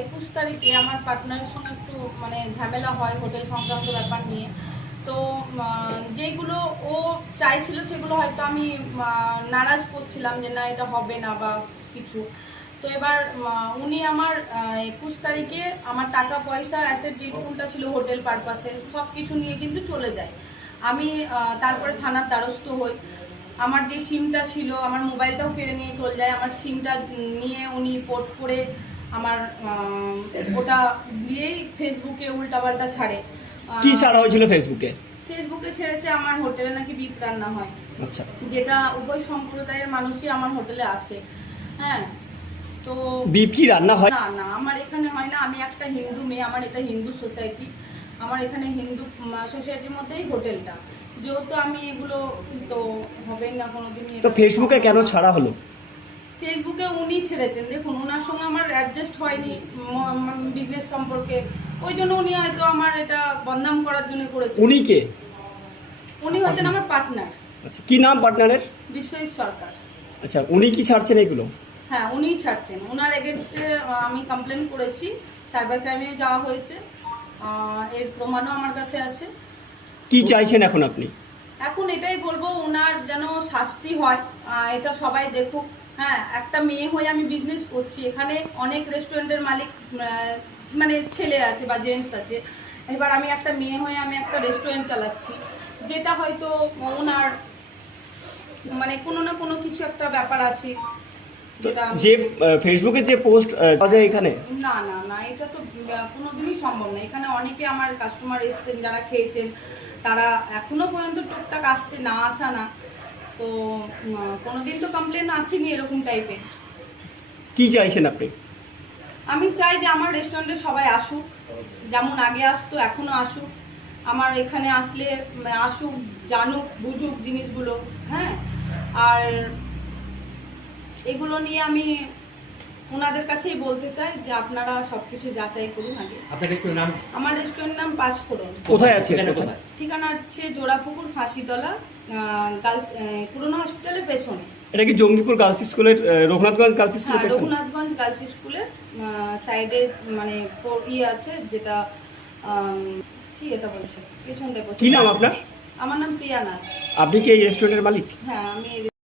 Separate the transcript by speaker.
Speaker 1: একুশ তারিখে আমার পার্টনারের সঙ্গে একটু মানে ঝামেলা হয় হোটেল সংক্রান্ত ব্যাপার নিয়ে। তো যেগুলো ও চাইছিল সেগুলো হয়তো আমি নারাজ করছিলাম যে না, এটা হবে না বা কিছু। তো এবার উনি আমার একুশ তারিখে আমার টাকা, পয়সা অ্যাসেট যেটুকুনটা ছিল হোটেল পারপাসে সব কিছু নিয়ে কিন্তু চলে যায়। আমি তারপরে থানার দ্বারস্থ হই। আমার যে সিমটা ছিল, আমার মোবাইলটাও কেড়ে নিয়ে চলে যায়। আমার সিমটা নিয়ে উনি পোর্ট করে আমার ওটা দিয়েই ফেসবুকে উল্টাপাল্টা ছাড়ে।
Speaker 2: কি ছাড়া হয়েছিল ফেসবুকে?
Speaker 1: ফেসবুকে ছেড়েছে আমার হোটেলে নাকি বিপ রান্না হয়।
Speaker 2: আচ্ছা।
Speaker 1: যেটা উভয় সম্প্রদায়ের মানুষই আমার হোটেলে আসে। হ্যাঁ তো
Speaker 2: বিপি রান্না হয়?
Speaker 1: না না আমার এখানে হয় না। আমি একটা হিন্দু মেয়ে আমার এটা হিন্দু সোসাইটি। আমার এখানে হিন্দু সোসাইটির মধ্যেই হোটেলটা। যেহেতু আমি এগুলো তো হবেই না কোনোদিনই
Speaker 2: তো ফেসবুকে কেন ছাড়া হলো?
Speaker 1: ফেসবুকে উনি ছেড়েছেন। দেখুন ওনার সঙ্গে আমার অ্যাডজাস্ট হয়নি বিজনেস সম্পর্কে। ওই জন্য উনি হয়তো আমার এটা বদনাম করার জন্য করেছেন।
Speaker 2: উনি কে?
Speaker 1: উনি হচ্ছেন আমার পার্টনার
Speaker 2: আচ্ছা কি নাম পার্টনারের
Speaker 1: বিশ্বজিৎ সরকার।
Speaker 2: আচ্ছা উনি কি ছাড়ছেন এগুলো?
Speaker 1: হ্যাঁ উনিই ছাড়ছেন। ওনার এগেনস্টে আমি কমপ্লেন করেছি। সাইবার ক্রাইমে যাওয়া হয়েছে। এর প্রমাণও আমার কাছে আছে।
Speaker 2: কি চাইছেন এখন আপনি?
Speaker 1: এখন এটাই বলব ওনার যেন শাস্তি হয় এটা সবাই দেখুক। হ্যাঁ একটা মেয়ে হয়ে আমি বিজনেস করছি। এখানে অনেক রেস্টুরেন্টের মালিক মানে ছেলে আছে বা জেন্টস আছে। এবার আমি একটা মেয়ে হয়ে আমি একটা রেস্টুরেন্ট চালাচ্ছি। যেটা হয়তো ওনার মানে কোনো না কোনো কিছু একটা ব্যাপার আছে
Speaker 2: যে ফেসবুকে যে পোস্ট পাওয়া এখানে?
Speaker 1: না না না এটা তো কোনোদিনই সম্ভব না। এখানে অনেকে আমার কাস্টমার এসছেন যারা খেয়েছেন তারা এখনও পর্যন্ত টুকটাক আসছে না আসা না। তো কোনোদিন তো কমপ্লেন আসেনি এরকম টাইপের
Speaker 2: কি চাইছেন আপনি?
Speaker 1: আমি চাই যে আমার রেস্টুরেন্টে সবাই আসুক যেমন আগে আসতো এখনও আসুক। আমার এখানে আসলে আসুক জানুক বুঝুক জিনিসগুলো হ্যাঁ? আর এগুলো নিয়ে আমি ওনাদের কাছেই বলতে চাই যে আপনারা সবকিছু যাচাই করুন আগে।
Speaker 3: আপনার নাম
Speaker 1: আমার রেস্টুরেন্ট নাম পাঁচফোড়ন।
Speaker 2: কোথায় আছে?
Speaker 3: ঠিকানা
Speaker 1: হচ্ছে জোড়াপুকুর ফাঁসিতলা গার্লস পুরনো হসপিটালের পেছনে।
Speaker 2: এটা কি জঙ্গিপুর গার্লস স্কুলের রঘুনাথগঞ্জ গার্লস
Speaker 1: হ্যাঁ
Speaker 2: স্কুলের পেছনে?
Speaker 1: রঘুনাথগঞ্জ গার্লস স্কুলের সাইডে মানে পো- ইয়ে আছে যেটা কি এটা বলছে? পেছনটা
Speaker 2: কি নাম আপনার?
Speaker 1: আমার নাম প্রিয়া নাথ
Speaker 2: আপনি কি এই রেস্টুরেন্টের মালিক?
Speaker 1: হ্যাঁ আমি